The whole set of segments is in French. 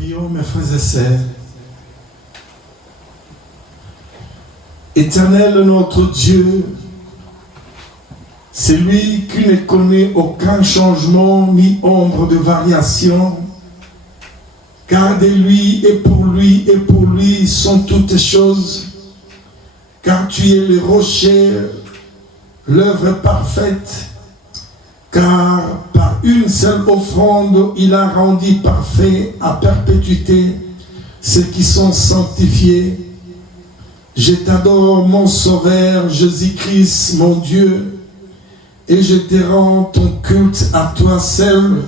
Prions, mes frères et sœurs. Éternel notre Dieu, c'est lui qui ne connaît aucun changement ni ombre de variation, car de lui et pour lui sont toutes choses, car tu es le rocher, l'œuvre parfaite, car par une seule offrande, il a rendu parfait à perpétuité ceux qui sont sanctifiés. Je t'adore, mon Sauveur, Jésus-Christ, mon Dieu, et je te rends ton culte à toi seul,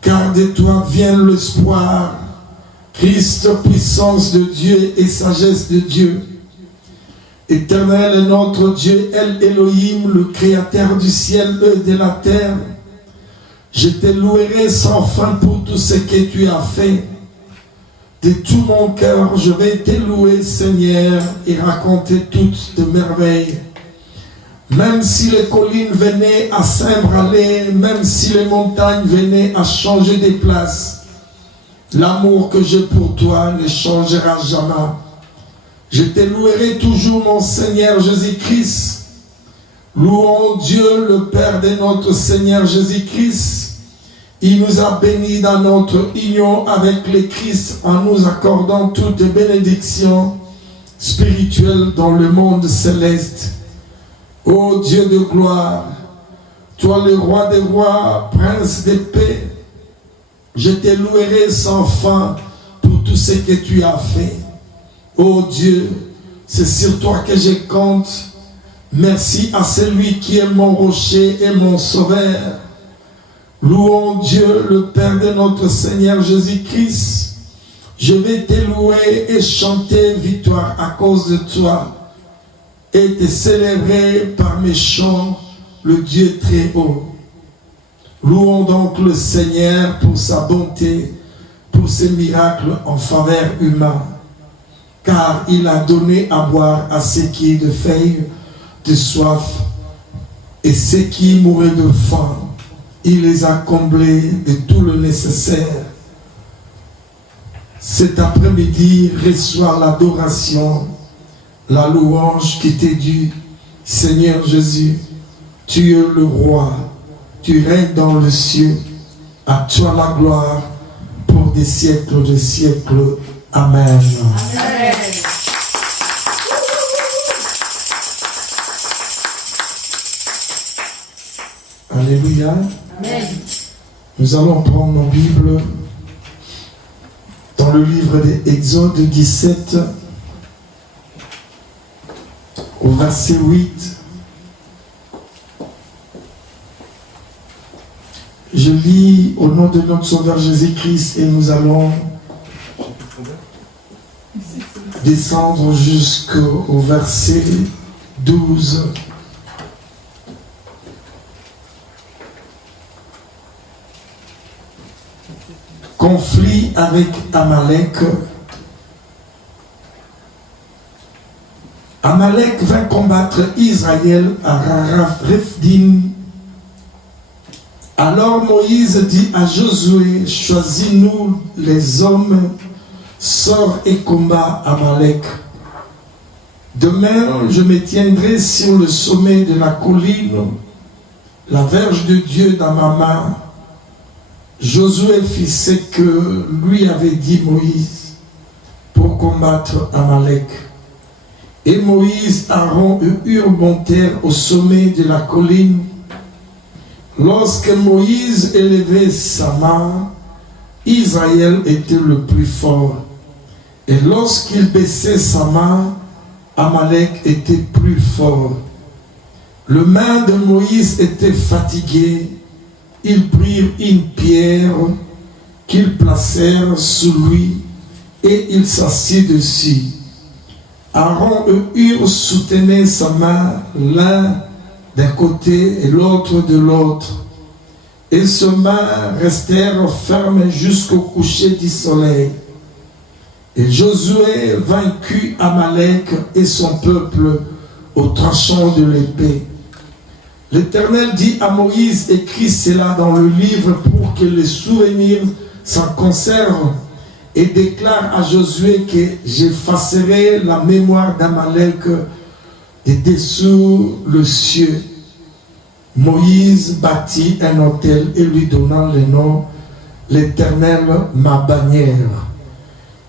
car de toi vient l'espoir, Christ, puissance de Dieu et sagesse de Dieu. Éternel notre Dieu, El Elohim, le créateur du ciel et de la terre, je te louerai sans fin pour tout ce que tu as fait. De tout mon cœur, je vais te louer, Seigneur, et raconter toutes tes merveilles. Même si les collines venaient à s'imbraler, même si les montagnes venaient à changer de place, l'amour que j'ai pour toi ne changera jamais. Je te louerai toujours, mon Seigneur Jésus-Christ. Louons Dieu, le Père de notre Seigneur Jésus-Christ. Il nous a bénis dans notre union avec le Christ en nous accordant toutes les bénédictions spirituelles dans le monde céleste. Ô Dieu de gloire, toi le roi des rois, prince de paix, je te louerai sans fin pour tout ce que tu as fait. Ô Dieu, c'est sur toi que je compte. Merci à celui qui est mon rocher et mon sauveur. Louons Dieu, le Père de notre Seigneur Jésus-Christ. Je vais te louer et chanter victoire à cause de toi et te célébrer par mes chants, le Dieu très haut. Louons donc le Seigneur pour sa bonté, pour ses miracles en faveur humaine, car il a donné à boire à ceux qui de faim, de soif, et ceux qui mouraient de faim. Il les a comblés de tout le nécessaire. Cet après-midi, reçois l'adoration, la louange qui t'est due. Seigneur Jésus, tu es le roi, tu règnes dans le ciel. À toi la gloire pour des siècles de siècles. Amen. Amen. Alléluia. Amen. Nous allons prendre nos Bibles dans le livre d'Exode 17 au verset 8. Je lis au nom de notre Sauveur Jésus-Christ et nous allons descendre jusqu'au verset 12. Conflit avec Amalek. Amalek vint combattre Israël à Rephidim. Alors Moïse dit à Josué, choisis-nous les hommes, sors et combat Amalek. Demain, je me tiendrai sur le sommet de la colline, la verge de Dieu dans ma main. Josué fit ce que lui avait dit Moïse pour combattre Amalek. Et Moïse, Aaron et Hur montèrent au sommet de la colline. Lorsque Moïse élevait sa main, Israël était le plus fort. Et lorsqu'il baissait sa main, Amalek était plus fort. Le main de Moïse était fatigué. Ils prirent une pierre qu'ils placèrent sous lui et il s'assit dessus. Aaron et Hur soutenaient sa main l'un d'un côté et l'autre de l'autre. Et ses mains restèrent fermes jusqu'au coucher du soleil. Et Josué vaincut Amalek et son peuple au tranchant de l'épée. L'Éternel dit à Moïse, écris cela dans le livre pour que les souvenirs s'en conservent et déclare à Josué que j'effacerai la mémoire d'Amalek de dessous le ciel. Moïse bâtit un autel et lui donna le nom l'Éternel ma bannière.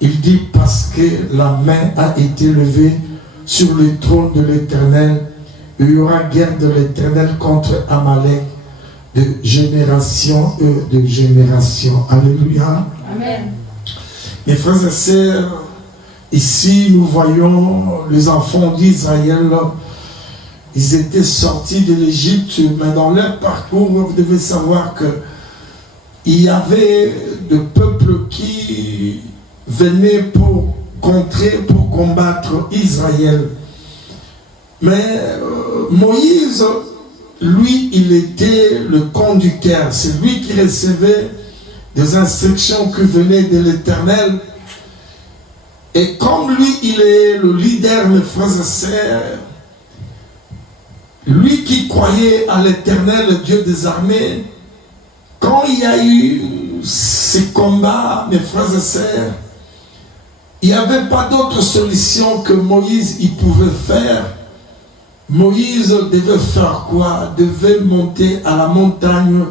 Il dit parce que la main a été levée sur le trône de l'Éternel, il y aura guerre de l'Éternel contre Amalek de génération et de génération. Alléluia. Amen. Mes frères et sœurs, ici nous voyons les enfants d'Israël. Ils étaient sortis de l'Égypte, mais dans leur parcours, vous devez savoir que il y avait des peuples qui venaient pour contrer, pour combattre Israël. Mais Moïse, lui, il était le conducteur. C'est lui qui recevait des instructions qui venaient de l'Éternel. Et comme lui, il est le leader, mes frères et sœurs, lui qui croyait à l'Éternel, le Dieu des armées, quand il y a eu ces combats, mes frères et sœurs, il n'y avait pas d'autre solution que Moïse il pouvait faire. Moïse devait faire quoi? Devait monter à la montagne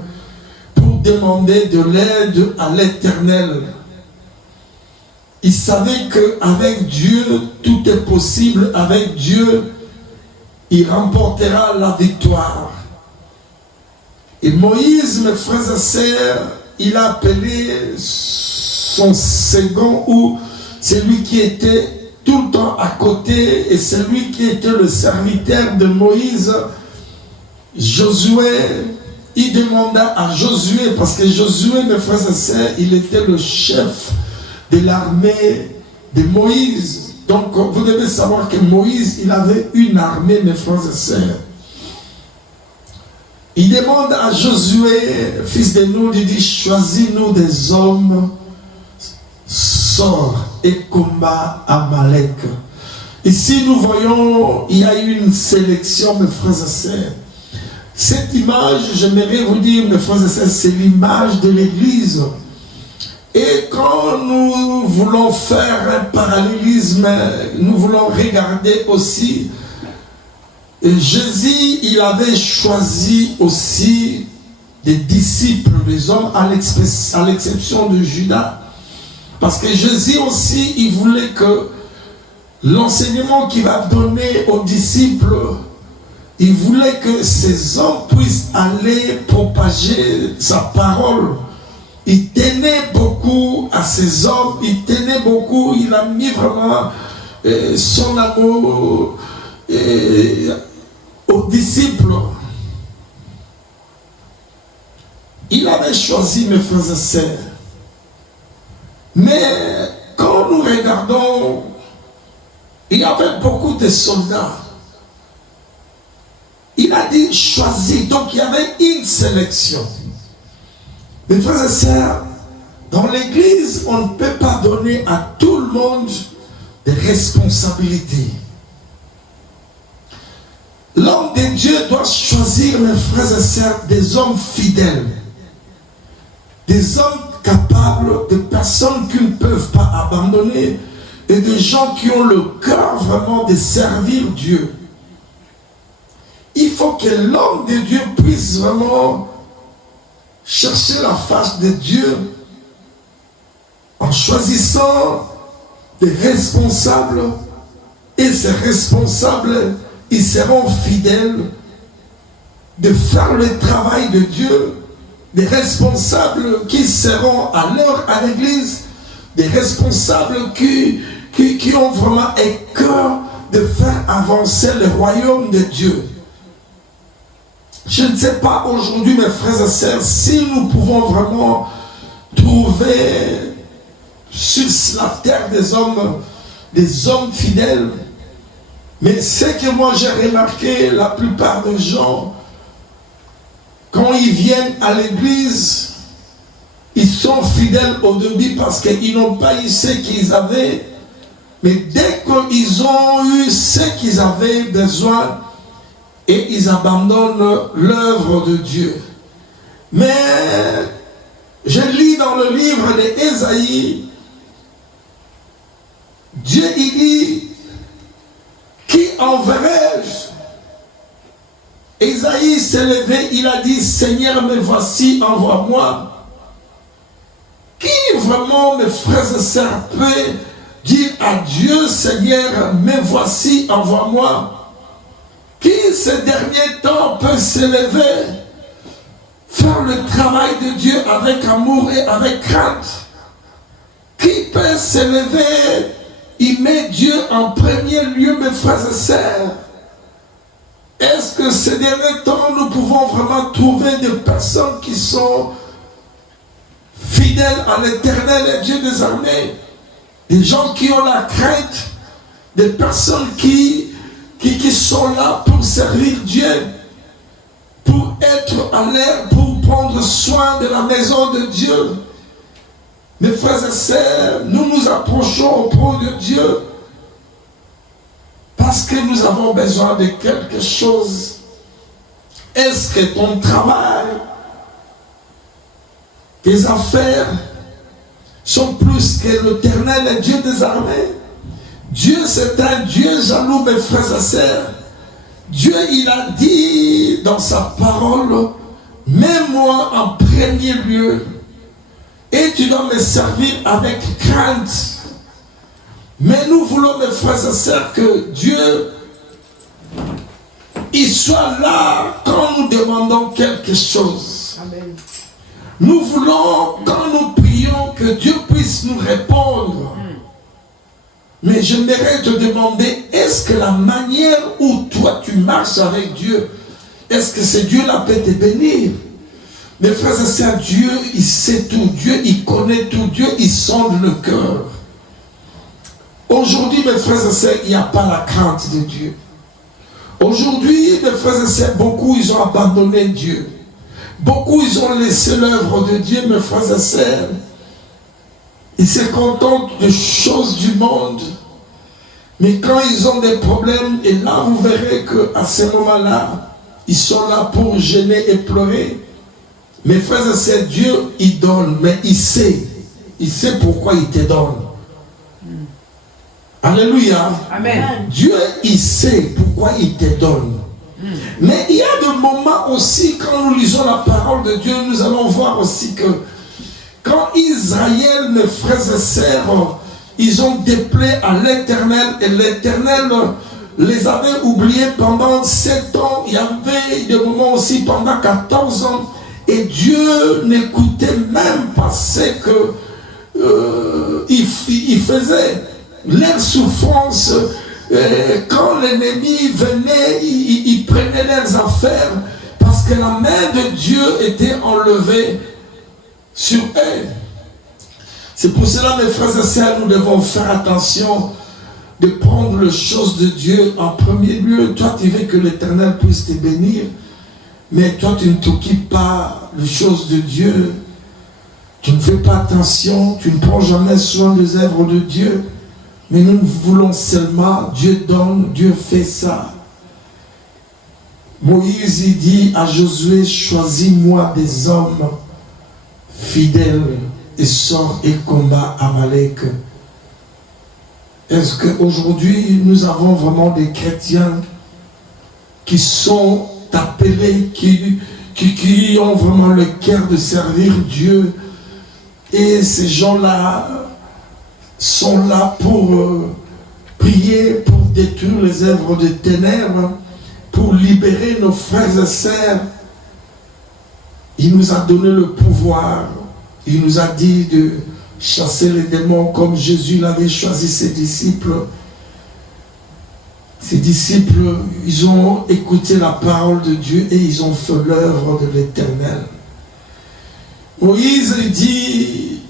pour demander de l'aide à l'Éternel. Il savait qu'avec Dieu, tout est possible. Avec Dieu, il remportera la victoire. Et Moïse, mes frères et sœurs, il a appelé son second, ou celui qui était tout le temps à côté, et celui qui était le serviteur de Moïse, Josué. Il demanda à Josué, parce que Josué, mes frères et sœurs, il était le chef de l'armée de Moïse. Donc, vous devez savoir que Moïse, il avait une armée, mes frères et sœurs. Il demande à Josué, fils de Nun, il dit, choisis-nous des hommes, sors et combat Amalek. Ici, nous voyons, il y a eu une sélection, mes frères et sœurs. Cette image, j'aimerais vous dire, mes frères et sœurs, c'est l'image de l'Église. Et quand nous voulons faire un parallélisme, nous voulons regarder aussi, Jésus, il avait choisi aussi des disciples, des hommes, à l'exception de Judas. Parce que Jésus aussi, il voulait que l'enseignement qu'il va donner aux disciples, il voulait que ces hommes puissent aller propager sa parole. Il tenait beaucoup à ces hommes, il tenait beaucoup, il a mis vraiment son amour aux disciples. Il avait choisi, mes frères et sœurs. Mais quand nous regardons, il y avait beaucoup de soldats. Il a dit choisis, donc il y avait une sélection. Mes frères et sœurs, dans l'église, on ne peut pas donner à tout le monde des responsabilités. L'homme de Dieu doit choisir, mes frères et sœurs, des hommes fidèles, des hommes capables, des personnes qui ne peuvent pas abandonner, et des gens qui ont le cœur vraiment de servir Dieu. Il faut que l'homme de Dieu puisse vraiment chercher la face de Dieu en choisissant des responsables, et ces responsables, ils seront fidèles de faire le travail de Dieu, des responsables qui seront à l'heure à l'église, des responsables qui ont vraiment un cœur de faire avancer le royaume de Dieu. Je ne sais pas aujourd'hui, mes frères et sœurs, si nous pouvons vraiment trouver sur la terre des hommes fidèles. Mais ce que moi j'ai remarqué, la plupart des gens, quand ils viennent à l'église, ils sont fidèles au début parce qu'ils n'ont pas eu ce qu'ils avaient. Mais dès qu'ils ont eu ce qu'ils avaient besoin, et ils abandonnent l'œuvre de Dieu. Mais je lis dans le livre d'Ésaïe, Dieu, il dit, qui enverrai-je? Ésaïe s'est levé, il a dit, Seigneur, me voici, envoie-moi. Qui vraiment, mes frères et sœurs, peut dire à Dieu, Seigneur, me voici, envoie-moi? Qui ces derniers temps peut s'élever, faire le travail de Dieu avec amour et avec crainte? Qui peut s'élever, il met Dieu en premier lieu, mes frères et sœurs? Est-ce que ces derniers temps, nous pouvons vraiment trouver des personnes qui sont fidèles à l'Éternel et Dieu des armées? Des gens qui ont la crainte, des personnes qui sont là pour servir Dieu, pour être à l'air, pour prendre soin de la maison de Dieu. Mes frères et sœurs, nous nous approchons auprès de Dieu parce que nous avons besoin de quelque chose. Est-ce que ton travail, tes affaires sont plus que l'Éternel et Dieu des armées? Dieu, c'est un Dieu jaloux, mes frères et sœurs. Dieu, il a dit dans sa parole, mets-moi en premier lieu et tu dois me servir avec crainte. Mais nous voulons, mes frères et sœurs, que Dieu, il soit là quand nous demandons quelque chose. Amen. Nous voulons, quand nous prions, que Dieu puisse nous répondre. Mais j'aimerais te demander, est-ce que la manière où toi tu marches avec Dieu, est-ce que c'est Dieu là peut te bénir? Mes frères et sœurs, Dieu, il sait tout. Dieu, il connaît tout. Dieu, il sonde le cœur. Aujourd'hui, mes frères et sœurs, il n'y a pas la crainte de Dieu. Aujourd'hui, mes frères et sœurs, beaucoup, ils ont abandonné Dieu. Beaucoup, ils ont laissé l'œuvre de Dieu, mes frères et sœurs. Ils se contentent de choses du monde. Mais quand ils ont des problèmes, et là, vous verrez qu'à ce moment-là, ils sont là pour gêner et pleurer. Mes frères et sœurs, Dieu, il donne, mais il sait. Il sait pourquoi il te donne. Alléluia. Amen. Dieu, il sait pourquoi il te donne. Mais il y a des moments aussi, quand nous lisons la parole de Dieu, nous allons voir aussi que quand Israël, mes frères et sœurs, ils ont déplaît à l'Éternel, et l'Éternel les avait oubliés pendant 7 ans. Il y avait des moments aussi pendant 14 ans. Et Dieu n'écoutait même pas ce qu'il faisait. Leur souffrance, quand l'ennemi venait, il prenait leurs affaires parce que la main de Dieu était enlevée sur eux. C'est pour cela, mes frères et sœurs, nous devons faire attention de prendre les choses de Dieu en premier lieu. Toi, tu veux que l'Éternel puisse te bénir, mais toi, tu ne t'occupes pas des choses de Dieu. Tu ne fais pas attention, tu ne prends jamais soin des œuvres de Dieu. Mais nous voulons seulement, Dieu donne, Dieu fait ça. Moïse, il dit à Josué, choisis-moi des hommes fidèles et sors et combat Amalek. Est-ce qu'aujourd'hui, nous avons vraiment des chrétiens qui sont appelés, qui ont vraiment le cœur de servir Dieu, et ces gens-là sont là pour prier, pour détruire les œuvres des ténèbres, pour libérer nos frères et sœurs. Il nous a donné le pouvoir. Il nous a dit de chasser les démons comme Jésus l'avait choisi ses disciples. Ses disciples, ils ont écouté la parole de Dieu et ils ont fait l'œuvre de l'Éternel. Moïse dit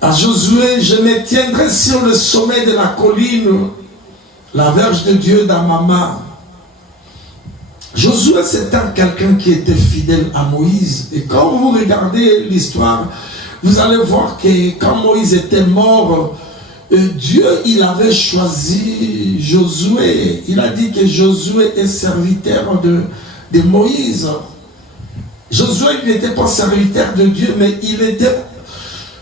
à Josué, je me tiendrai sur le sommet de la colline, la verge de Dieu dans ma main. Josué, c'était quelqu'un qui était fidèle à Moïse. Et quand vous regardez l'histoire, vous allez voir que quand Moïse était mort, Dieu, il avait choisi Josué. Il a dit que Josué est serviteur de Moïse. Josué, il n'était pas serviteur de Dieu, mais il était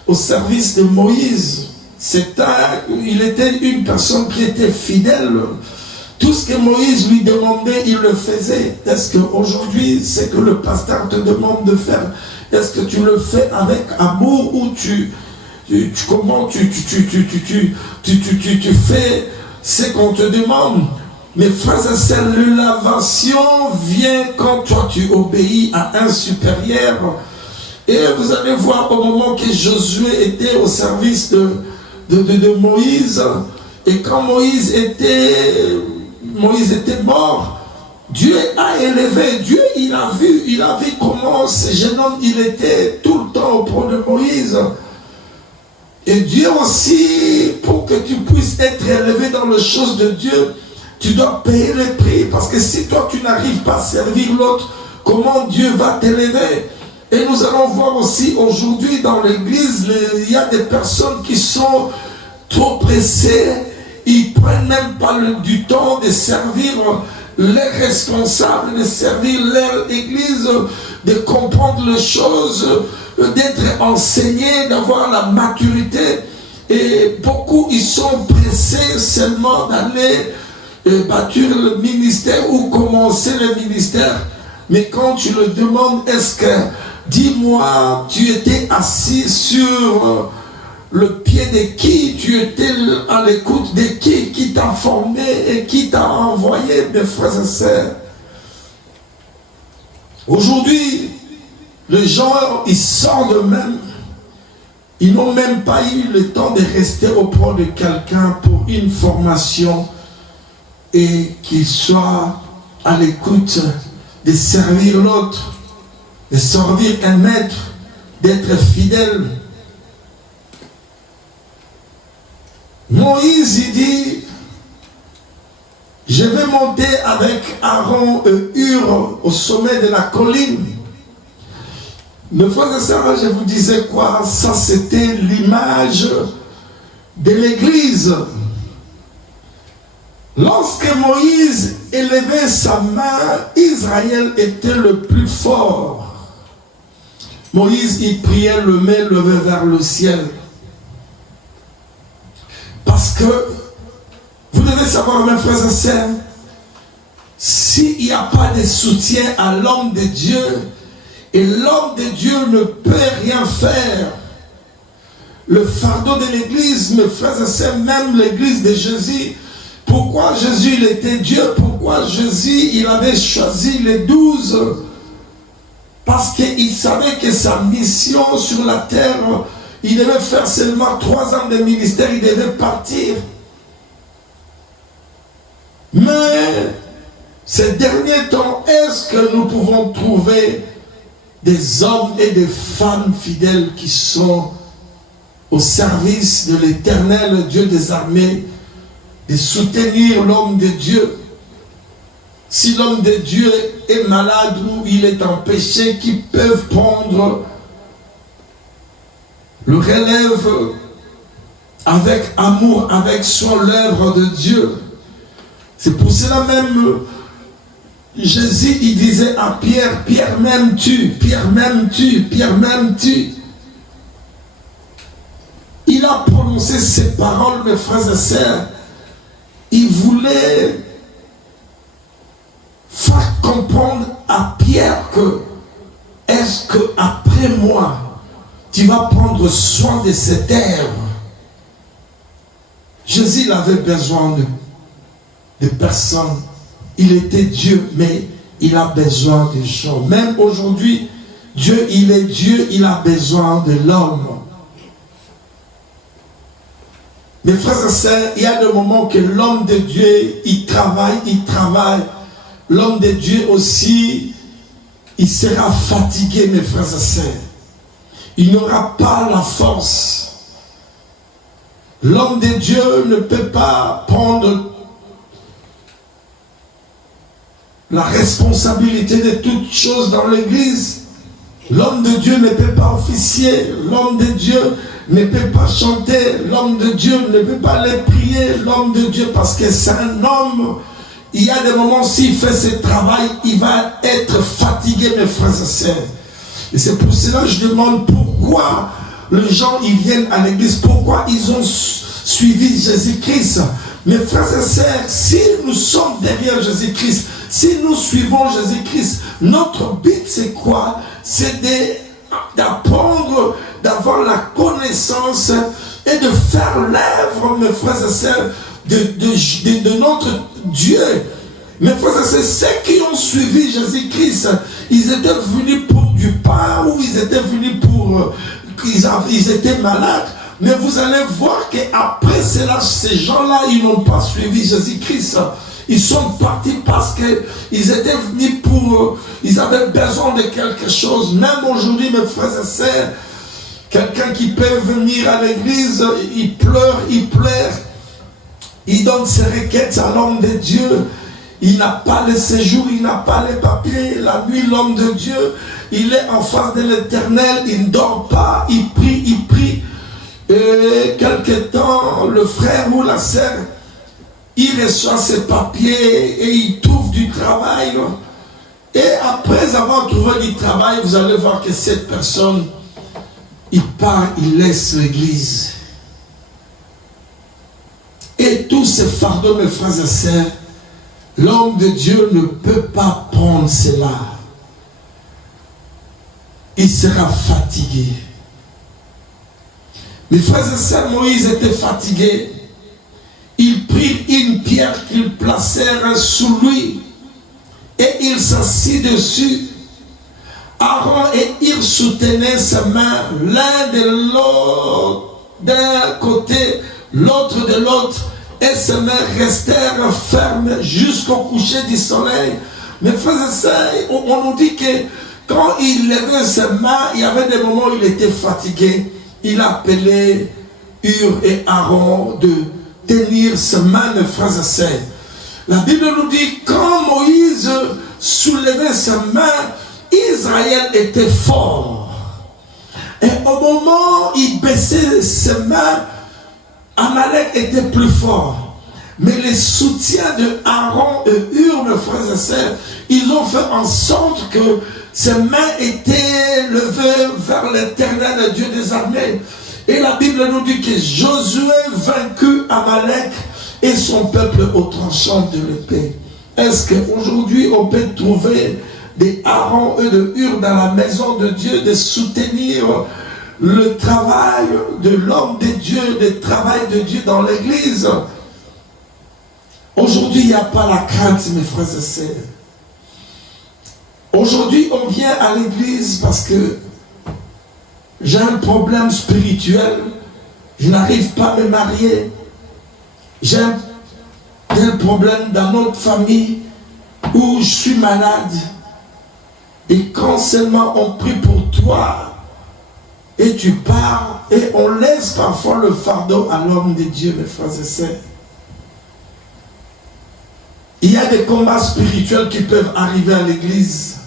au service de Moïse. Il était une personne qui était fidèle. Tout ce que Moïse lui demandait, il le faisait. Est-ce qu'aujourd'hui, c'est que le pasteur te demande de faire, est-ce que tu le fais avec amour ou tu fais ce qu'on te demande? Mes frères et sœurs, l'élévation vient quand toi tu obéis à un supérieur. Et vous allez voir au moment que Josué était au service de Moïse, et quand Moïse était mort, Dieu a élevé, Dieu il a vu comment ce jeune homme il était tout le temps auprès de Moïse. Et Dieu aussi, pour que tu puisses être élevé dans les choses de Dieu, tu dois payer le prix, parce que si toi tu n'arrives pas à servir l'autre, comment Dieu va t'élever? Et nous allons voir aussi aujourd'hui dans l'église, il y a des personnes qui sont trop pressées, ils ne prennent même pas du temps de servir les responsables, de servir leur église, de comprendre les choses, d'être enseignés, d'avoir la maturité. Et beaucoup, ils sont pressés seulement d'aller bâtir le ministère ou commencer le ministère. Mais quand tu le demandes, est-ce que, dis-moi, tu étais assis sur le pied de qui? Tu étais à l'écoute de qui t'a formé et qui t'a envoyé, mes frères et sœurs? Aujourd'hui, les gens, ils sortent d'eux-mêmes. Ils n'ont même pas eu le temps de rester auprès de quelqu'un pour une formation et qu'ils soient à l'écoute de servir l'autre, de servir un maître, d'être fidèle. Moïse, il dit, je vais monter avec Aaron et Hur au sommet de la colline. Mes frères et sœurs, je vous disais quoi? Ça, c'était l'image de l'église. Lorsque Moïse élevait sa main, Israël était le plus fort. Moïse, il priait le main levé vers le ciel. Parce que, vous devez savoir, mes frères et sœurs, s'il n'y a pas de soutien à l'homme de Dieu, et l'homme de Dieu ne peut rien faire, le fardeau de l'église, mes frères et sœurs, même l'église de Jésus, pourquoi Jésus il était Dieu? Pourquoi Jésus il avait choisi les 12? Parce qu'il savait que sa mission sur la terre, il devait faire seulement 3 ans de ministère, il devait partir. Mais ces derniers temps, est-ce que nous pouvons trouver des hommes et des femmes fidèles qui sont au service de l'Éternel Dieu des armées, de soutenir l'homme de Dieu? Si l'homme de Dieu est malade ou il est en péché, qui peuvent prendre le relève avec amour, avec soin l'œuvre de Dieu. C'est pour cela même Jésus il disait à Pierre, Pierre m'aimes-tu? Pierre m'aimes-tu? Pierre m'aimes-tu? Il a prononcé ces paroles, mes frères et sœurs. Il voulait faire comprendre à Pierre que est-ce que après moi tu vas prendre soin de cette terre? Jésus il avait besoin de personnes. Il était Dieu, mais il a besoin des gens. Même aujourd'hui, Dieu, il est Dieu, il a besoin de l'homme. Mes frères et sœurs, il y a des moments que l'homme de Dieu, il travaille. L'homme de Dieu aussi, il sera fatigué, mes frères et sœurs. Il n'aura pas la force. L'homme de Dieu ne peut pas prendre la responsabilité de toutes choses dans l'église. L'homme de Dieu ne peut pas officier. L'homme de Dieu ne peut pas chanter. L'homme de Dieu ne peut pas aller prier. L'homme de Dieu, parce que c'est un homme. Il y a des moments, s'il fait ce travail, il va être fatigué, mes frères et sœurs. Et c'est pour cela que je demande pourquoi les gens ils viennent à l'église, pourquoi ils ont suivi Jésus-Christ. Mes frères et sœurs, si nous sommes derrière Jésus-Christ, si nous suivons Jésus-Christ, notre but c'est quoi? C'est d'apprendre, d'avoir la connaissance et de faire l'œuvre, mes frères et sœurs, de notre Dieu. Mes frères et sœurs, ceux qui ont suivi Jésus-Christ, ils étaient venus pour du pain ou ils étaient venus pour... ils étaient malades. Mais vous allez voir qu'après cela, ces gens-là, ils n'ont pas suivi Jésus-Christ. Ils sont partis parce qu'ils étaient venus pour... Ils avaient besoin de quelque chose. Même aujourd'hui, mes frères et sœurs, quelqu'un qui peut venir à l'église, il pleure, il donne ses requêtes à l'homme de Dieu. Il n'a pas le séjour, il n'a pas les papiers. La nuit, l'homme de Dieu, il est en face de l'Éternel, il ne dort pas, il prie, il prie. Et quelque temps, le frère ou la sœur, il reçoit ses papiers et il trouve du travail. Et après avoir trouvé du travail, vous allez voir que cette personne, il part, il laisse l'église. Et tous ces fardeaux, mes frères et sœurs, l'homme de Dieu ne peut pas prendre cela. Il sera fatigué. Mes frères et sœurs, Moïse était fatigué. Ils prirent une pierre qu'ils placèrent sous lui et il s'assit dessus. Aaron et Hur soutenaient ses mains l'un de l'autre, d'un côté, l'autre de l'autre, et ses mains restèrent fermes jusqu'au coucher du soleil. Mes frères et sœurs, on nous dit que quand il levait ses mains, il y avait des moments où il était fatigué. Il appelait Hur et Aaron de tenir ses mains, mes frères et sœurs. La Bible nous dit, quand Moïse soulevait ses mains, Israël était fort. Et au moment où il baissait ses mains, Amalek était plus fort. Mais les soutiens de Aaron et Hur, mes frères et sœurs, ils ont fait en sorte que ses mains étaient levées vers l'Éternel, Dieu des armées. Et la Bible nous dit que Josué vaincut Amalek et son peuple au tranchant de l'épée. Est-ce qu'aujourd'hui on peut trouver des Aaron et de Hur dans la maison de Dieu, de soutenir le travail de l'homme de Dieu, le travail de Dieu dans l'église? Aujourd'hui, il n'y a pas la crainte, mes frères et sœurs. Aujourd'hui, on vient à l'église parce que j'ai un problème spirituel, je n'arrive pas à me marier, j'ai un tel problème dans notre famille où je suis malade. Et quand seulement on prie pour toi, et tu pars, et on laisse parfois le fardeau à l'homme de Dieu, mes frères et sœurs. Il y a des combats spirituels qui peuvent arriver à l'église.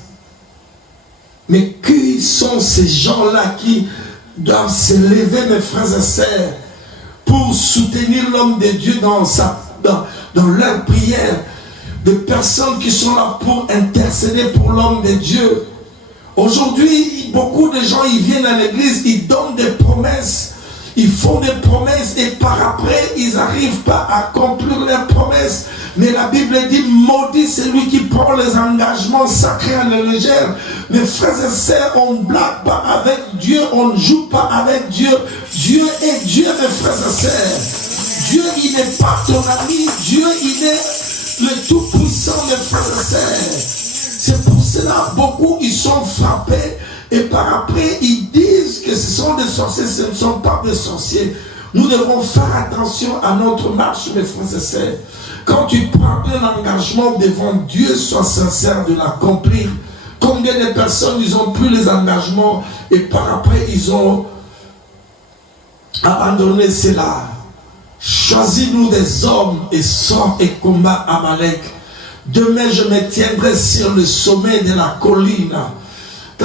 Mais qui sont ces gens-là qui doivent se lever, mes frères et sœurs, pour soutenir l'homme de Dieu dans leur prière? Des personnes qui sont là pour intercéder pour l'homme de Dieu. Aujourd'hui, beaucoup de gens, ils viennent à l'église, ils donnent des promesses, ils font des promesses et par après, ils n'arrivent pas à accomplir leurs promesses. Mais la Bible dit, maudit celui qui prend les engagements sacrés à la légère. Mes frères et sœurs, on ne blague pas avec Dieu, on ne joue pas avec Dieu. Dieu est Dieu, mes frères et sœurs. Dieu, il n'est pas ton ami. Dieu, il est le Tout-Puissant, mes frères et sœurs. C'est pour cela, beaucoup, ils sont frappés. Et par après, ils disent que ce sont des sorciers, ce ne sont pas des sorciers. Nous devons faire attention à notre marche, mes frères et sœurs. Quand tu prends un engagement devant Dieu, sois sincère de l'accomplir. Combien de personnes, ils ont pris les engagements et par après, ils ont abandonné cela. Choisis-nous des hommes et sors et combat Amalek. Demain, je me tiendrai sur le sommet de la colline.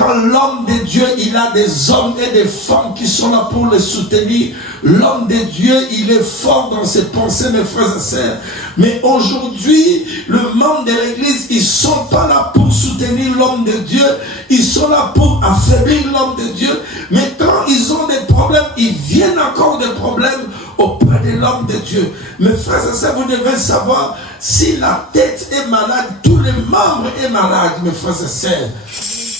quand l'homme de Dieu, il a des hommes et des femmes qui sont là pour le soutenir. L'homme de Dieu, il est fort dans ses pensées, mes frères et sœurs. Mais aujourd'hui, le membre de l'église, ils ne sont pas là pour soutenir l'homme de Dieu. Ils sont là pour affaiblir l'homme de Dieu. Mais quand ils ont des problèmes, ils viennent encore des problèmes auprès de l'homme de Dieu. Mes frères et sœurs, vous devez savoir, si la tête est malade, tous les membres sont malades, mes frères et sœurs.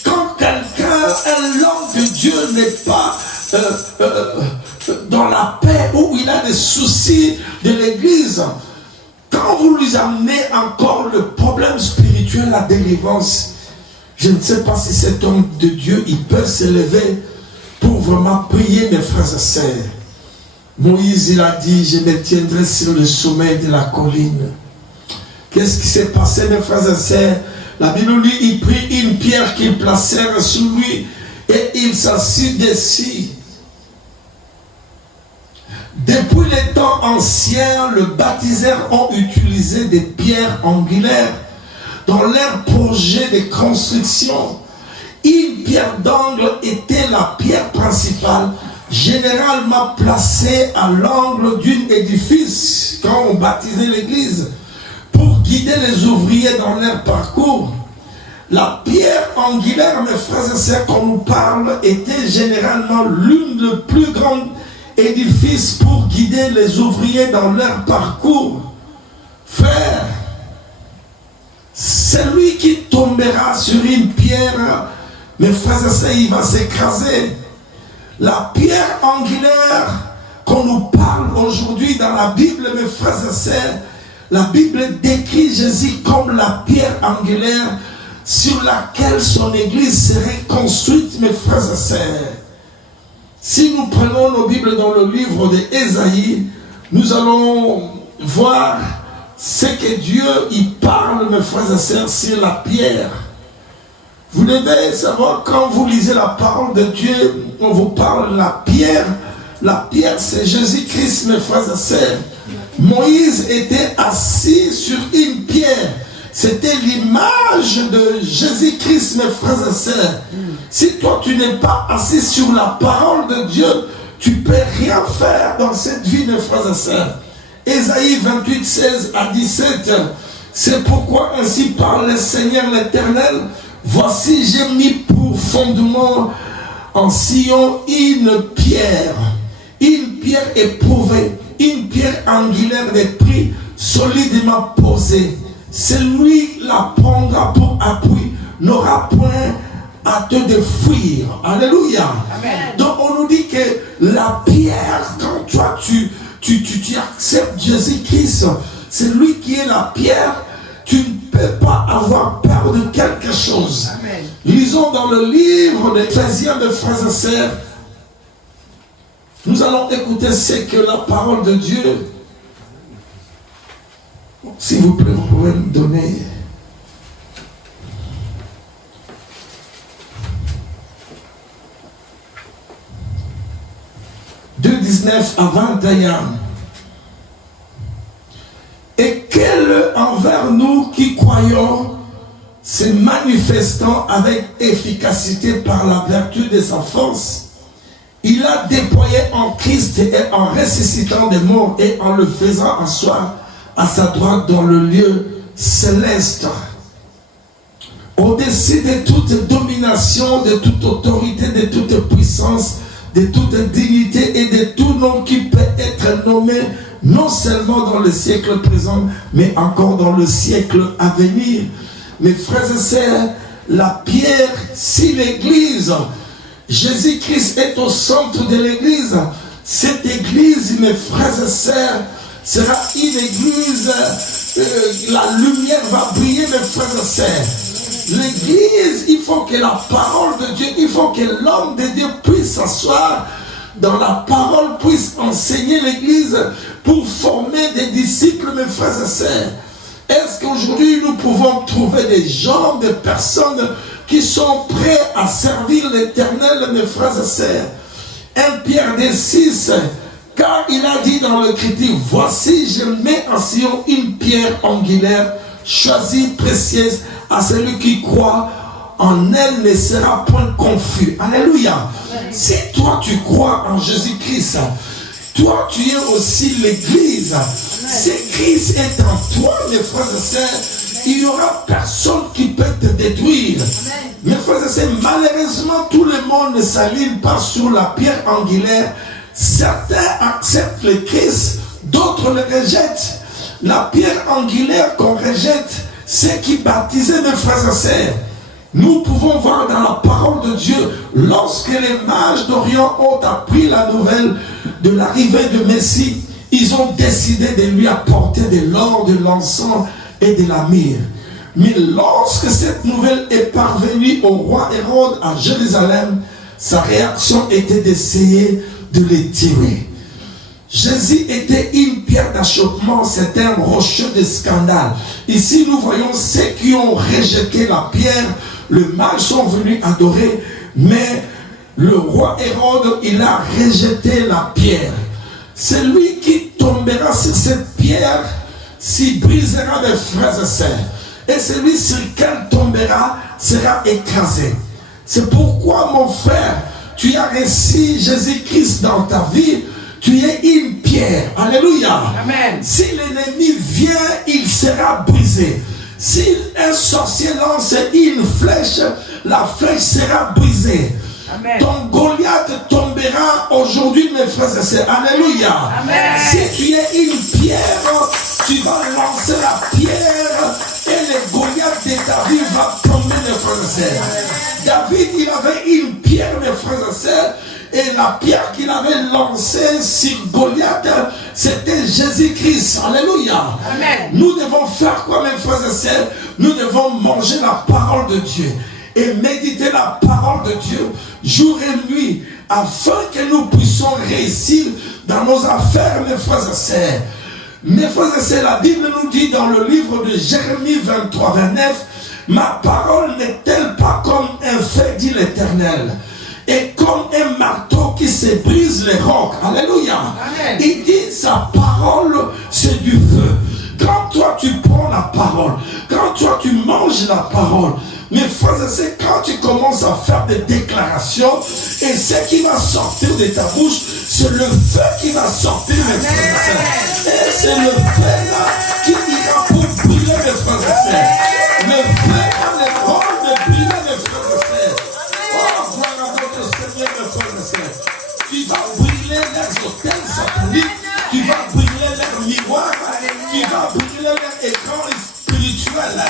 Quand quelqu'un, un homme de Dieu n'est pas dans la paix, ou il a des soucis de l'église, quand vous lui amenez encore le problème spirituel, la délivrance, je ne sais pas si cet homme de Dieu, il peut s'élever pour vraiment prier, mes frères et sœurs. Moïse, il a dit, je me tiendrai sur le sommet de la colline. Qu'est-ce qui s'est passé, mes frères et sœurs? La Bible dit, il prit une pierre qu'ils placèrent sur lui et il s'assit dessus. Depuis les temps anciens, les baptiseurs ont utilisé des pierres angulaires dans leur projet de construction. Une pierre d'angle était la pierre principale, généralement placée à l'angle d'un édifice quand on baptisait l'église, pour guider les ouvriers dans leur parcours. La pierre angulaire, mes frères et sœurs, qu'on nous parle, était généralement l'une des plus grandes édifices pour guider les ouvriers dans leur parcours. Frère, celui qui tombera sur une pierre, mes frères et sœurs, il va s'écraser. La pierre angulaire qu'on nous parle aujourd'hui dans la Bible, mes frères et sœurs, la Bible décrit Jésus comme la pierre angulaire sur laquelle son église serait construite, mes frères et sœurs. Si nous prenons nos Bibles dans le livre d'Ésaïe, nous allons voir ce que Dieu y parle, mes frères et sœurs, sur la pierre. Vous devez savoir, quand vous lisez la parole de Dieu, on vous parle de la pierre. La pierre, c'est Jésus-Christ, mes frères et sœurs. Moïse était assis sur une pierre. C'était l'image de Jésus-Christ, mes frères et sœurs. Si toi, tu n'es pas assis sur la parole de Dieu, tu ne peux rien faire dans cette vie, mes frères et sœurs. Ésaïe 28, 16 à 17. C'est pourquoi ainsi parle le Seigneur l'Éternel. Voici, j'ai mis pour fondement en Sion une pierre éprouvée, une pierre angulaire de prix solidement posée. Celui la prendra pour appui n'aura point à te défuir. Alléluia. Amen. Donc on nous dit que la pierre, quand toi tu acceptes Jésus-Christ, c'est lui qui est la pierre. Tu ne peux pas avoir peur de quelque chose. Amen. Lisons dans le livre d'Éphésiens, mes frères et sœurs. Nous allons écouter ce que la parole de Dieu. S'il vous plaît, vous pouvez me donner. De 19 à 21. Et quel envers nous qui croyons, se manifestant avec efficacité par la vertu de sa force, il a déployé en Christ et en ressuscitant des morts et en le faisant asseoir à sa droite dans le lieu céleste, au-dessus de toute domination, de toute autorité, de toute puissance, de toute dignité et de tout nom qui peut être nommé, non seulement dans le siècle présent, mais encore dans le siècle à venir. Mes frères et sœurs, la pierre, si l'église, Jésus-Christ est au centre de l'église, cette église, mes frères et sœurs, sera une église, la lumière va briller, mes frères et sœurs. L'église, il faut que la parole de Dieu, il faut que l'homme de Dieu puisse s'asseoir dans la parole, puisse enseigner l'église pour former des disciples, mes frères et sœurs. Est-ce qu'aujourd'hui nous pouvons trouver des gens, des personnes qui sont prêts à servir l'Éternel, mes frères et sœurs? 1 Pierre 6, car il a dit dans le critique, voici je mets en Sion une pierre angulaire, choisie, précieuse, à celui qui croit, en elle ne sera point confus. Alléluia. Si toi tu crois en Jésus-Christ, toi tu es aussi l'église. Si Christ est en toi, mes frères et sœurs, il n'y aura personne qui peut te détruire. Mes frères et sœurs, malheureusement, tout le monde ne s'aligne pas sur la pierre angulaire. Certains acceptent le Christ, d'autres le rejettent. La pierre angulaire qu'on rejette, c'est qui baptisait, mes frères et sœurs. Nous pouvons voir dans la parole de Dieu, lorsque les mages d'Orient ont appris la nouvelle de l'arrivée de Messie, ils ont décidé de lui apporter de l'or, de l'encens et de la myrrhe. Mais lorsque cette nouvelle est parvenue au roi Hérode à Jérusalem, sa réaction était d'essayer de les tuer. Jésus était une pierre d'achoppement, c'était un rocher de scandale. Ici, nous voyons ceux qui ont rejeté la pierre. Les mages sont venus adorer, mais le roi Hérode, il a rejeté la pierre. Celui qui tombera sur cette pierre s'y brisera, mes frères et sœurs. Et celui sur lequel tombera sera écrasé. C'est pourquoi, mon frère, tu as reçu Jésus-Christ dans ta vie. Tu es une pierre. Alléluia. Amen. Si l'ennemi vient, il sera brisé. Si un sorcier lance une flèche, la flèche sera brisée. Amen. Ton Goliath tombera aujourd'hui, mes frères et sœurs. Alléluia. Amen. Si tu es une pierre, tu vas lancer la pierre et le Goliath de ta vie va tomber, mes frères et sœurs. David, il avait une pierre, mes frères et sœurs. Et la pierre qu'il avait lancée sur Goliath, c'était Jésus-Christ. Alléluia. Amen. Nous devons faire quoi, mes frères et sœurs? Nous devons manger la parole de Dieu et méditer la parole de Dieu jour et nuit, afin que nous puissions réussir dans nos affaires, mes frères et sœurs. Mes frères et sœurs, la Bible nous dit dans le livre de Jérémie 23, 29, ma parole n'est-elle pas comme un fait, dit l'Éternel, et comme un marteau qui se brise les rocs. Alléluia. Amen. Il dit sa parole c'est du feu. Quand toi tu prends la parole, quand toi tu manges la parole, mes frères et sœurs, quand tu commences à faire des déclarations, et ce qui va sortir de ta bouche, c'est le feu qui va sortir, mes frères et sœurs. Et c'est le feu là qui ira pour brûler, mes frères et sœurs. Le feu a le rôle de brûler, mes frères et sœurs. Oh, gloire à notre Seigneur, mes frères et sœurs. Tu vas brûler les hôtels sataniques, tu vas brûler leurs miroirs, tu vas brûler leurs écrans spirituels.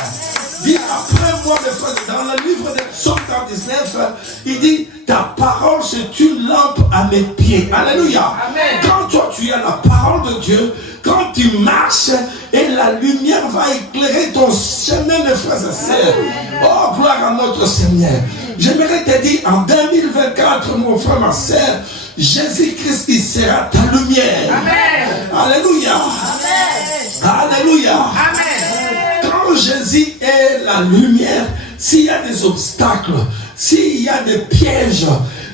Dis après moi, mes frères, dans le livre de Psaume 49, il dit, ta parole c'est une lampe à mes pieds. Alléluia. Amen. Quand toi tu as la parole de Dieu, quand tu marches, et la lumière va éclairer ton chemin, mes frères et sœurs. Oh, gloire à notre Seigneur. J'aimerais te dire, en 2024, mon frère, ma sœur, Jésus-Christ, il sera ta lumière. Amen. Alléluia. Amen. Alléluia. Amen. Quand Jésus est la lumière, s'il y a des obstacles, s'il y a des pièges,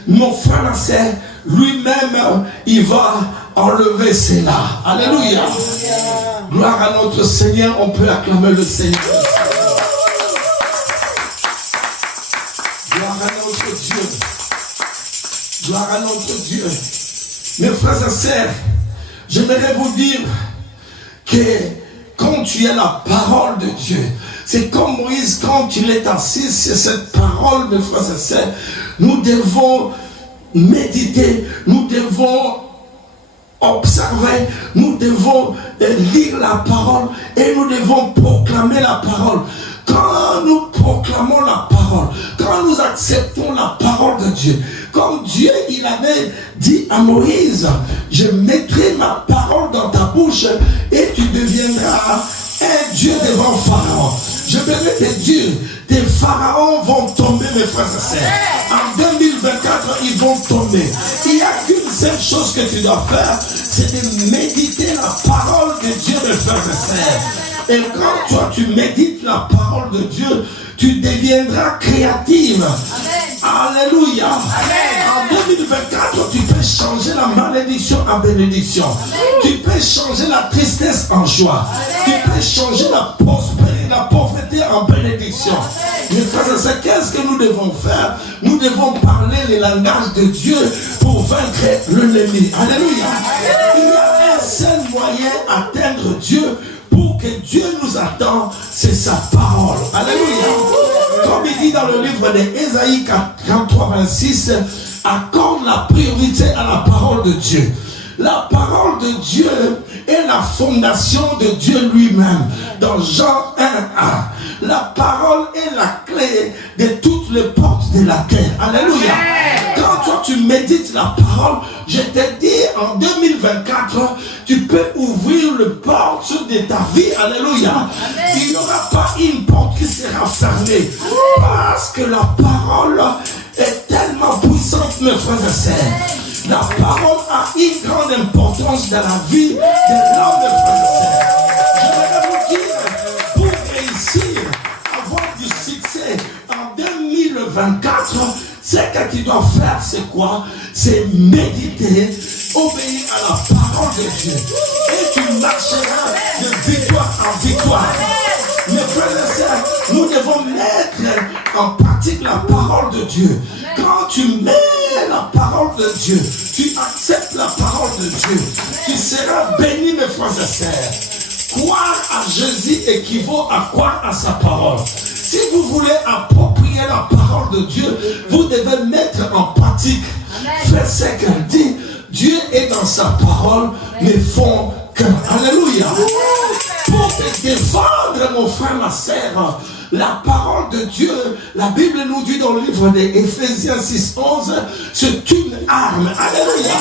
mon frère, ma sœur, lui-même, il va enlever cela. Alléluia. Gloire à notre Seigneur. On peut acclamer le Seigneur. Gloire à notre Dieu. Gloire à notre Dieu. Mes frères et sœurs, j'aimerais vous dire que quand tu as la parole de Dieu, c'est comme Moïse quand il est assis sur cette parole, mes frères et sœurs, nous devons méditer, nous devons observer, nous devons lire la parole et nous devons proclamer la parole. Quand nous proclamons la parole, quand nous acceptons la parole de Dieu, comme Dieu il avait dit à Moïse, je mettrai ma parole dans ta bouche et tu deviendras un Dieu devant Pharaon. Je vais te dire, tes pharaons vont tomber, mes frères et sœurs. En 2024, ils vont tomber. Il n'y a qu'une seule chose que tu dois faire, c'est de méditer la parole de Dieu, mes frères et sœurs. Et quand toi tu médites la parole de Dieu, tu deviendras créative. Amen. Alléluia. Amen. En 2024, tu peux changer la malédiction en bénédiction. Amen. Tu peux changer la tristesse en joie. Amen. Tu peux changer la pauvreté en bénédiction. Amen. Mes frères et sœurs, qu'est-ce que nous devons faire? Nous devons parler les langages de Dieu pour vaincre l'ennemi. Alléluia. Il y a un seul moyen d'atteindre Dieu pour que Dieu nous attende, c'est sa parole. Alléluia. Comme il dit dans le livre d'Ésaïe 43, 26, accorde la priorité à la parole de Dieu. La parole de Dieu est la fondation de Dieu lui-même. Dans Jean 1:1, la parole est la clé de toutes les portes de la terre. Alléluia. Quand toi tu médites la parole, je te dis en 2024, tu peux ouvrir le porte de ta vie. Alléluia. Il n'y aura pas une porte qui sera fermée. Parce que la parole est tellement puissante, mes frères et sœurs. La parole a une grande importance dans la vie de l'homme, mes frères et sœurs. Je vais vous dire, pour réussir, avoir du succès en 2024, ce que tu dois faire, c'est quoi? C'est méditer, obéir à la parole de Dieu. Et tu marcheras de victoire en victoire. Mes frères et sœurs, nous devons mettre en pratique la parole de Dieu. Quand tu mets la parole de Dieu, tu acceptes la parole de Dieu, tu seras béni, mes frères et sœurs. Croire à Jésus équivaut à croire à sa parole. Si vous voulez approprier la parole de Dieu, vous devez mettre en pratique. Faites ce qu'elle dit. Dieu est dans sa parole, mais font cœur. Alléluia. Pour te défendre, mon frère, ma sœur, la parole de Dieu, la Bible nous dit dans le livre d'Éphésiens 6:11, c'est une arme. Alléluia.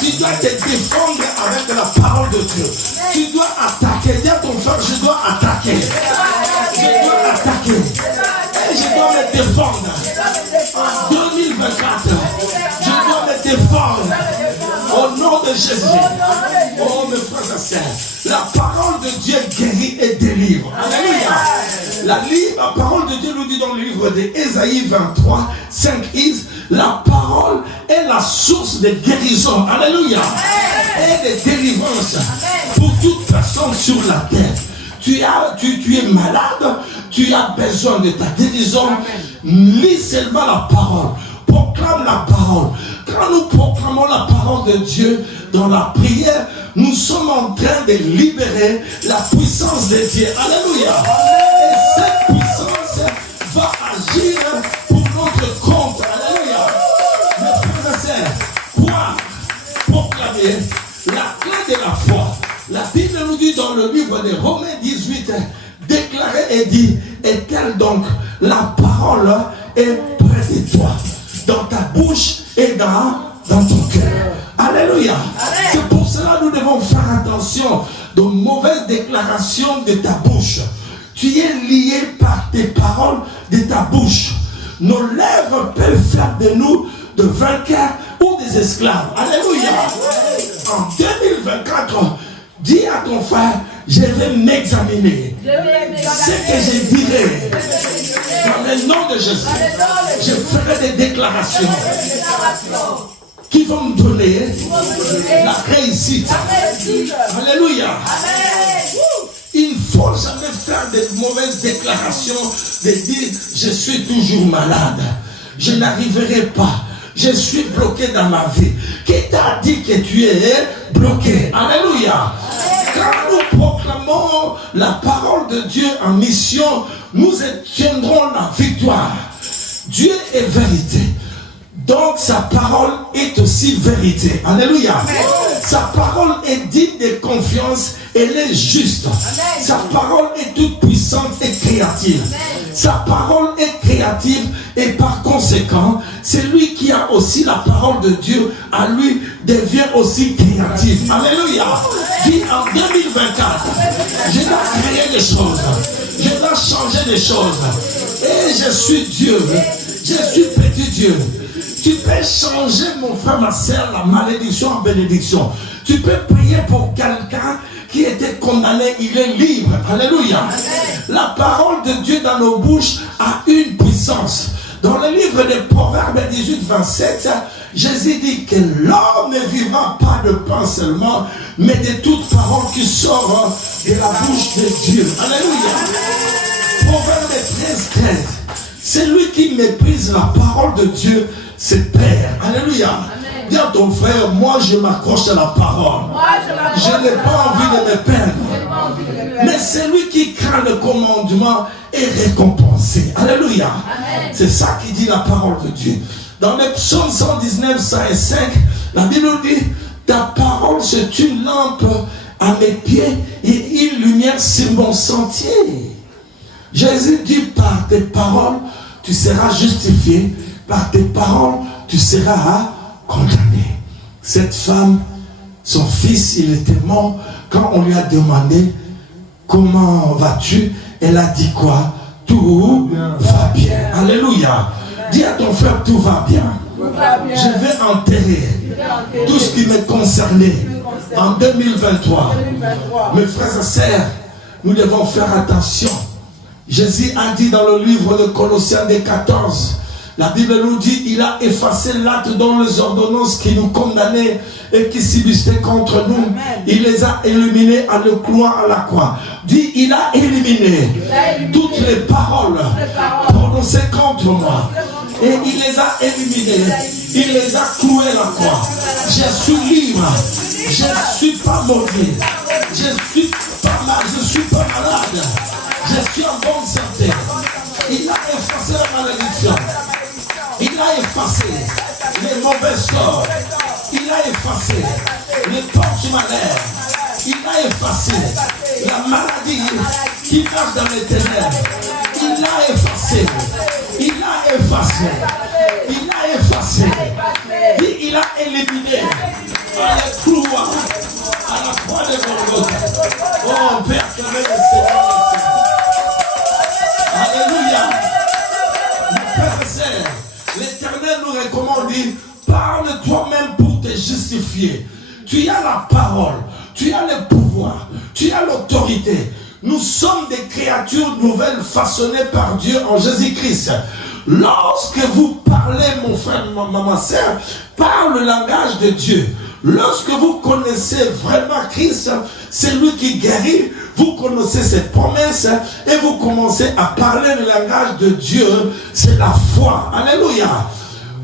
Tu dois te défendre avec la parole de Dieu. Tu dois attaquer. Dis à ton frère, je dois attaquer. Je dois attaquer. Et je dois me défendre. En 2024, je dois me défendre. Au nom de Jésus. Oh, mes frères et sœurs, la parole de Dieu guérit et délivre. Alléluia. La parole de Dieu nous dit dans le livre d'Ésaïe 23, 5, la parole est la source de guérison. Alléluia. Et de délivrance pour toute personne sur la terre. Tu es malade, tu as besoin de ta guérison. Lis seulement la parole. Proclame la parole. Quand nous proclamons la parole de Dieu dans la prière, nous sommes en train de libérer la puissance de Dieu. Alléluia. Et cette puissance va agir pour notre compte. Alléluia. Mes frères et sœurs, quoi proclamer la clé de la foi? La Bible nous dit dans le livre de Romains 18, déclarer et dit, est-elle donc la parole est près de toi, dans ta bouche et dans ton cœur. Alléluia. C'est pour cela que nous devons faire attention aux mauvaises déclarations de ta bouche. Tu es lié par tes paroles de ta bouche. Nos lèvres peuvent faire de nous de vainqueurs ou des esclaves. Alléluia. En 2024, dis à ton frère, je vais m'examiner. Ce que je dirai, dans le nom de Jésus, je ferai des déclarations qui vont me donner la réussite. Alléluia. Il ne faut jamais faire de mauvaises déclarations, de dire je suis toujours malade, je n'arriverai pas, je suis bloqué dans ma vie. Qui t'a dit que tu es bloqué? Alléluia. Quand nous proclamons la parole de Dieu en mission, nous obtiendrons la victoire. Dieu est vérité. Donc sa parole est aussi vérité. Alléluia. Sa parole est digne de confiance. Elle est juste. Sa parole est toute puissante et créative. Sa parole est créative et par conséquent, celui qui a aussi la parole de Dieu, à lui devient aussi créatif. Alléluia. Dis en 2024, je dois créer des choses. Je dois changer des choses. Et je suis Dieu. Je suis petit Dieu. Tu peux changer, mon frère, ma soeur, la malédiction en bénédiction. Tu peux prier pour quelqu'un qui était condamné, il est libre. Alléluia. La parole de Dieu dans nos bouches a une puissance. Dans le livre des Proverbes 18, 27, Jésus dit que l'homme ne vivra pas de pain seulement, mais de toute parole qui sort de la bouche de Dieu. Alléluia. Proverbe 13, 13. Celui qui méprise la parole de Dieu se perd. Alléluia. Dis à ton frère, moi je m'accroche à la parole. Je n'ai pas envie de me perdre. Mais celui qui craint le commandement est récompensé. Alléluia. C'est ça qui dit la parole de Dieu. Dans le psaume 119, 105, la Bible dit, ta parole c'est une lampe à mes pieds et une lumière sur mon sentier. Jésus dit, par tes paroles, tu seras justifié. Par tes paroles, tu seras condamné. Cette femme, son fils, il était mort. Quand on lui a demandé, comment vas-tu? Elle a dit quoi? Tout va bien. Alléluia. Dis à ton frère, tout va bien. Je vais enterrer tout ce qui me concernait en 2023. Mes frères et sœurs, nous devons faire attention. Jésus a dit dans le livre de Colossiens 14, la Bible nous dit, il a effacé l'acte dont les ordonnances qui nous condamnaient et qui subsistaient contre nous. Amen. Il les a éliminés à le clouer à la croix. Dit, il a éliminé toutes les paroles prononcées contre moi. Et il les a éliminées. Il les a cloués à la croix. Je suis libre. Je ne suis pas maudit. Je ne suis pas mal. Je ne suis pas malade. Je suis en bonne santé. Il a effacé la malédiction. Il a effacé les mauvais sorts. Il a effacé les porte-malheurs. Il a effacé la maladie qui marche dans les ténèbres. Il a effacé. Il a effacé. Il a effacé. Et il a éliminé à la croix, à la croix de Golgotha. Oh Père, que le Seigneur. Alléluia. Mon Père et Sœur, l'Éternel nous recommande, dit, parle toi-même pour te justifier. Tu as la parole, tu as le pouvoir, tu as l'autorité. Nous sommes des créatures nouvelles façonnées par Dieu en Jésus-Christ. Lorsque vous parlez, mon frère, ma soeur, parle le langage de Dieu. Lorsque vous connaissez vraiment Christ, c'est lui qui guérit, vous connaissez ses promesses et vous commencez à parler le langage de Dieu, c'est la foi. Alléluia.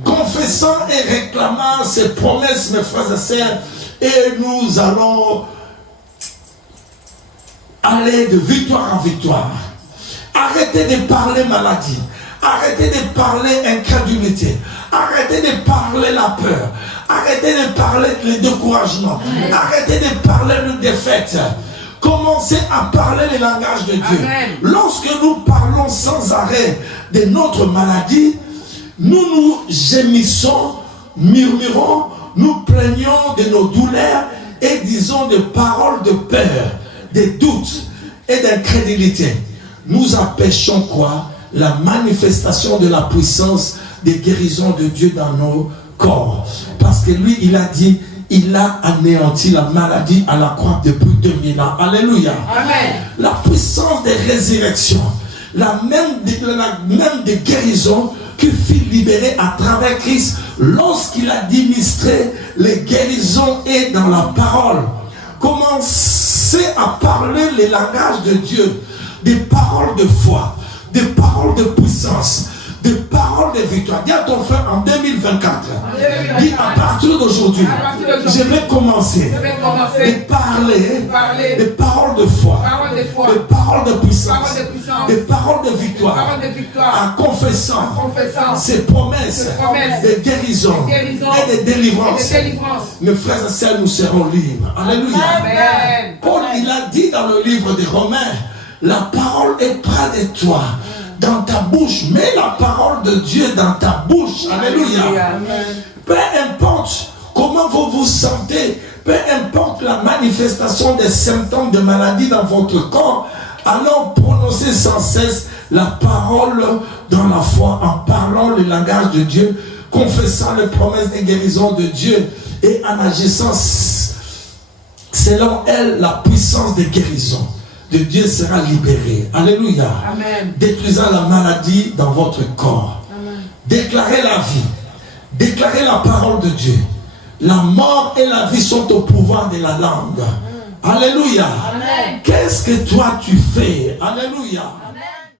Confessant et réclamant ses promesses, mes frères et sœurs, et nous allons aller de victoire en victoire. Arrêtez de parler maladie. Arrêtez de parler incrédulité. Arrêtez de parler la peur. Arrêtez de parler le découragement. Arrêtez de parler de défaite. Commencez à parler le langage de Dieu. Amen. Lorsque nous parlons sans arrêt de notre maladie, nous gémissons, murmurons, nous plaignons de nos douleurs et disons des paroles de peur, de doute et d'incrédulité. Nous empêchons quoi? La manifestation de la puissance des guérisons de Dieu dans nos corps. Parce que lui, il a dit, il a anéanti la maladie à la croix depuis 2000 ans. Alléluia. Amen. La puissance des résurrections, la même des guérisons qui fut libérée à travers Christ lorsqu'il a démontré les guérisons et dans la parole. Commencez à parler les langages de Dieu, des paroles de foi, des paroles de puissance, des paroles de victoire. Dis à ton frère en 2024, dis à partir d'aujourd'hui, je vais commencer de parler des paroles de foi, des paroles de puissance, des paroles de victoire, en confessant ces promesses de guérison et de délivrance. Mes frères et sœurs, nous serons libres. Alléluia. Paul, il a dit dans le livre des Romains, la parole est près de toi, dans ta bouche. Mets la parole de Dieu dans ta bouche. Alléluia. Peu importe comment vous vous sentez, peu importe la manifestation des symptômes de maladie dans votre corps, alors prononcez sans cesse la parole dans la foi, en parlant le langage de Dieu, confessant les promesses de guérison de Dieu et en agissant selon elle, la puissance de guérison de Dieu sera libérée. Alléluia. Amen. Détruisant la maladie dans votre corps. Amen. Déclarez la vie. Déclarez la parole de Dieu. La mort et la vie sont au pouvoir de la langue. Alléluia. Amen. Qu'est-ce que toi tu fais? Alléluia.